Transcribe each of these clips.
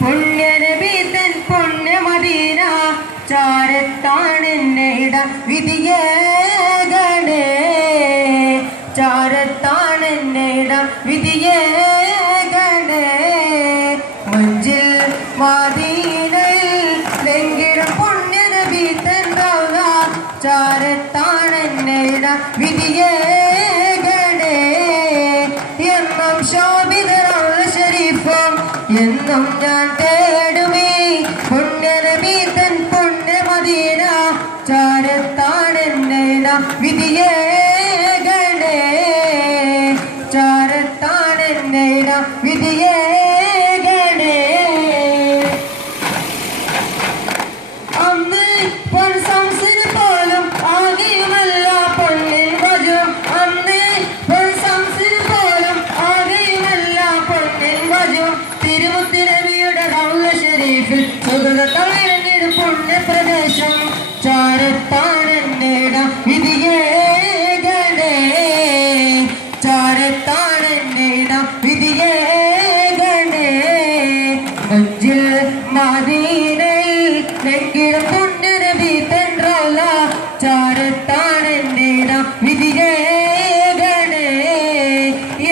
പുണ്യനബി തൻ പുണ്യമദീന ചാരത്താണെന്നേട വിധിയേകണേ ചാരത്താണെന്നേട വിധിയേകണേ മഞ്ചിൽ മദീനയിൽ ലംഘിടും പുണ്യനബി തൻ റൗള ചാരത്താണെന്നേട വിധിയേകണേ എന്നും ശോഭിത റൗള ശരീഫും എന്നും ഞാൻ തേടുമേ പുണ്യനബി തൻ പുണ്യമദീന ചാരത്താണെന്നേട വിധിയേകണേ ചാരത്താണെന്നേട വിധിയേകണേ അന്ന് പൊൻ സംസിന് പോലും ആകെയുമല്ല പൊന്നിൽ വജും അന്ന് പൊൻ സംസിന് പോലും ആകെയുമല്ല പൊന്നിൽ വജും തിരുമുത്തുനബിയുടെ റൗള ശരീഫിൽ സുഹൃതമിഴഞ്ഞൊരു പുണ്യപ്രദേശം ചാരത്താണെന്നേട വിധിയേകണേ ചാരത്താണെന്നേട വിധിയേകണേ മഞ്ചിൽ മദീനയിൽ ലംഘിടും പുണ്യനബി തൻ റൗള ചാരത്താണെന്നേട വിധിയേകണേ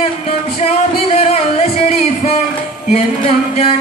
എന്നും ശോഭിത റൗള ശരീഫും എന്നും ഞാൻ